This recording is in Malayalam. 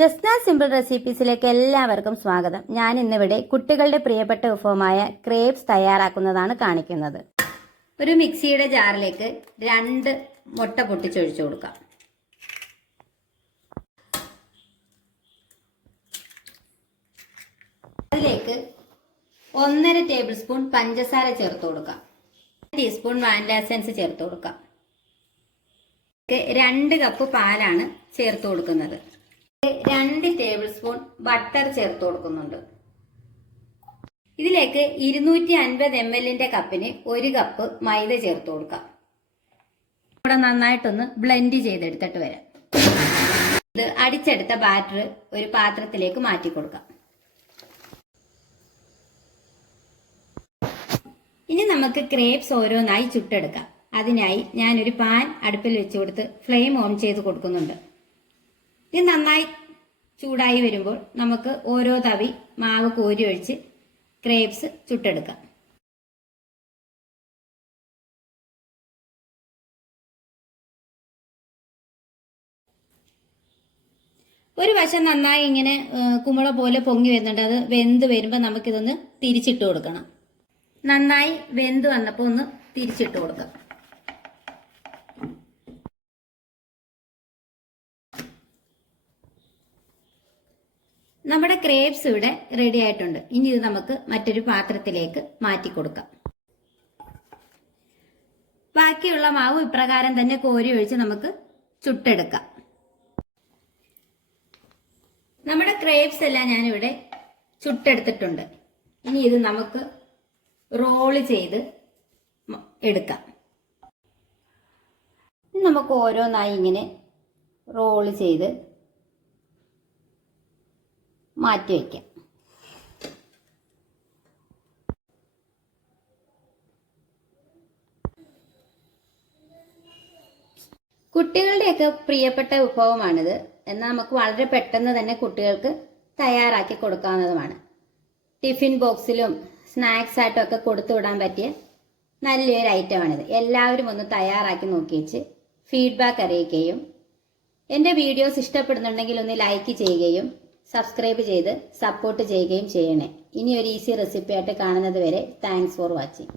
ജസ്ന സിമ്പിൾ റെസിപ്പീസിലേക്ക് എല്ലാവർക്കും സ്വാഗതം. ഞാൻ ഇന്നിവിടെ കുട്ടികളുടെ പ്രിയപ്പെട്ട വിഭവമായ ക്രേപ്സ് തയ്യാറാക്കുന്നതാണ് കാണിക്കുന്നത്. ഒരു മിക്സിയുടെ ജാറിലേക്ക് 2 മുട്ട പൊട്ടിച്ചൊഴിച്ചു കൊടുക്കാം. അതിലേക്ക് 1.5 ടേബിൾ സ്പൂൺ പഞ്ചസാര ചേർത്ത് കൊടുക്കാം. 1 ടീസ്പൂൺ വാനില എസൻസ് ചേർത്ത് കൊടുക്കാം. 2 കപ്പ് പാലാണ് ചേർത്ത് കൊടുക്കുന്നത്. 2 ടേബിൾ സ്പൂൺ ബട്ടർ ചേർത്ത് കൊടുക്കുന്നുണ്ട്. ഇതിലേക്ക് 250 ml കപ്പിന് 1 കപ്പ് മൈദ ചേർത്ത് കൊടുക്കാം. ഇവിടെ നന്നായിട്ടൊന്ന് ബ്ലെൻഡ് ചെയ്തെടുത്തിട്ട് വരാം. ഇത് അടിച്ചെടുത്ത ബാറ്റർ ഒരു പാത്രത്തിലേക്ക് മാറ്റി കൊടുക്കാം. ഇനി നമുക്ക് ക്രേപ്സ് ഓരോന്നായി ചുട്ടെടുക്കാം. അതിനായി ഞാനൊരു പാൻ അടുപ്പിൽ വെച്ച് കൊടുത്ത് ഫ്ലെയിം ഓൺ ചെയ്ത് കൊടുക്കുന്നുണ്ട്. ഇത് നന്നായി ചൂടായി വരുമ്പോൾ നമുക്ക് ഓരോ തവി മാവ് കോരി ഒഴിച്ച് ക്രേപ്സ് ചുട്ടെടുക്കാം. ഒരു വശം നന്നായി ഇങ്ങനെ കുമിള പോലെ പൊങ്ങി വരുന്നുണ്ട്. അത് വെന്ത് വരുമ്പോൾ നമുക്കിതൊന്ന് തിരിച്ചിട്ട് കൊടുക്കണം. നന്നായി വെന്ത് വന്നപ്പോൾ ഒന്ന് തിരിച്ചിട്ട് കൊടുക്കാം. നമ്മുടെ ക്രേപ്സ് ഇവിടെ റെഡി ആയിട്ടുണ്ട്. ഇനി ഇത് നമുക്ക് മറ്റൊരു പാത്രത്തിലേക്ക് മാറ്റി കൊടുക്കാം. ബാക്കിയുള്ള മാവ് ഇപ്രകാരം തന്നെ കോരി ഒഴിച്ച് നമുക്ക് ചുട്ടെടുക്കാം. നമ്മുടെ ക്രേപ്സ് എല്ലാം ഞാനിവിടെ ചുട്ടെടുത്തിട്ടുണ്ട്. ഇനി ഇത് നമുക്ക് റോള് ചെയ്ത് എടുക്കാം. നമുക്ക് ഓരോന്നായി ഇങ്ങനെ റോള് ചെയ്ത് മാറ്റി വയ്ക്കാം. കുട്ടികളുടെയൊക്കെ പ്രിയപ്പെട്ട വിഭവമാണിത്. എന്നാൽ നമുക്ക് വളരെ പെട്ടെന്ന് തന്നെ കുട്ടികൾക്ക് തയ്യാറാക്കി കൊടുക്കാവുന്നതുമാണ്. ടിഫിൻ ബോക്സിലും സ്നാക്സ് ആയിട്ടും ഒക്കെ കൊടുത്തു വിടാൻ പറ്റിയ നല്ലൊരു ഐറ്റമാണിത്. എല്ലാവരും ഒന്ന് തയ്യാറാക്കി നോക്കിച്ച് ഫീഡ്ബാക്ക് അറിയിക്കുകയും എൻ്റെ വീഡിയോസ് ഇഷ്ടപ്പെടുന്നുണ്ടെങ്കിൽ ഒന്ന് ലൈക്ക് ചെയ്യുകയും സബ്സ്ക്രൈബ് ചെയ്ത് സപ്പോർട്ട് ചെയ്യുകയും ചെയ്യണേ. ഇനി ഒരു ഈസി റെസിപ്പി ആയിട്ട് കാണുന്നത് വരെ താങ്ക്സ് ഫോർ വാച്ചിങ്.